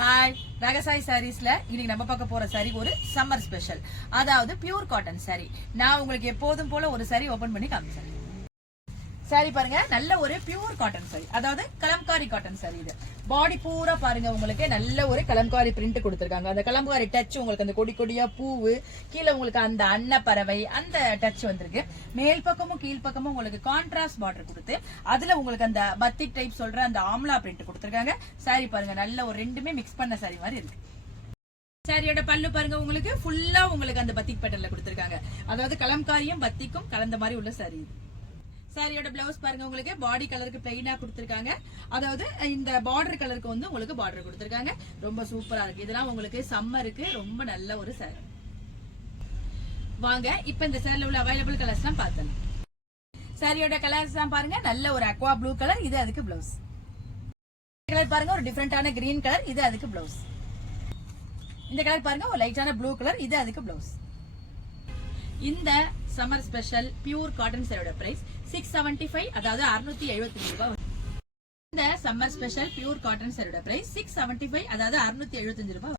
Hi, ரகசாய் சாரீஸ்ல இன்னைக்கு நம்ம பார்க்க போற சாரி ஒரு சம்மர் ஸ்பெஷல். அதாவது பியூர் காட்டன் சாரி. நான் உங்களுக்கு எப்போதும் போல ஒரு சாரி ஓபன் பண்ணி காமிச்சேன். சாரி பாருங்க, நல்ல ஒரு பியூர் காட்டன் சாரி, அதாவது கலம்காரி காட்டன் சாரி. இது பாடி பூரா பாருங்க, உங்களுக்கு நல்ல ஒரு கலம்காரி பிரிண்ட் கொடுத்திருக்காங்க. அந்த கலம்காரி டச் உங்களுக்கு அந்த கொடி கொடியா பூவு, கீழே உங்களுக்கு அந்த அன்னப்பறவை அந்த டச் வந்திருக்கு. மேல் பக்கமும் கீழ் பக்கமும் உங்களுக்கு கான்ட்ராஸ்ட் பார்டர் கொடுத்து அதுல உங்களுக்கு அந்த பத்திக் டைப் சொல்ற அந்த ஆம்லா பிரிண்ட் கொடுத்திருக்காங்க. சாரி பாருங்க, நல்ல ஒரு ரெண்டுமே மிக்ஸ் பண்ண சாரி மாதிரி இருக்கு. சாரியோட பல்லு பாருங்க, உங்களுக்கு ஃபுல்லா உங்களுக்கு அந்த பத்திக் பேட்டர்ல கொடுத்திருக்காங்க. அதாவது கலம்காரியும் பத்திக்கும் கலந்த மாதிரி உள்ள சாரி இது. சாரியோட பிளவுஸ் பாருங்க, உங்களுக்கு பாடி கலருக்கு பிளைனா கொடுத்திருக்காங்க. அதாவது இந்த பார்டர் கலருக்கு வந்து உங்களுக்கு பார்டர் கொடுத்திருக்காங்க. ரொம்ப சூப்பரா இருக்கு. இதெல்லாம் உங்களுக்கு சம்மருக்கு ரொம்ப நல்ல ஒரு சாரி. வாங்க இப்ப இந்த சாரில உள்ள அவைலபிள் கலர்ஸ் எல்லாம் பார்த்தோம். சாரியோட கலர்ஸ் எல்லாம் பாருங்க, நல்ல ஒரு அக்வா ப்ளூ கலர், இது அதுக்கு பிளவுஸ். கலர் பாருங்க, ஒரு டிஃபரெண்டான கிரீன் கலர், இது அதுக்கு பிளவுஸ். இந்த கலர் பாருங்க, ஒரு லைட்டான ப்ளூ கலர், இது அதுக்கு பிளவுஸ். இந்த சம்மர் ஸ்பெஷல் பியூர் காட்டன் சாரியோட பிரைஸ் 675, அதாவது 675 ரூபாய். இந்த சம்மர் ஸ்பெஷல் பியூர் காட்டன் சாரியோட பிரைஸ் 675, அதாவது 675 ரூபாய்.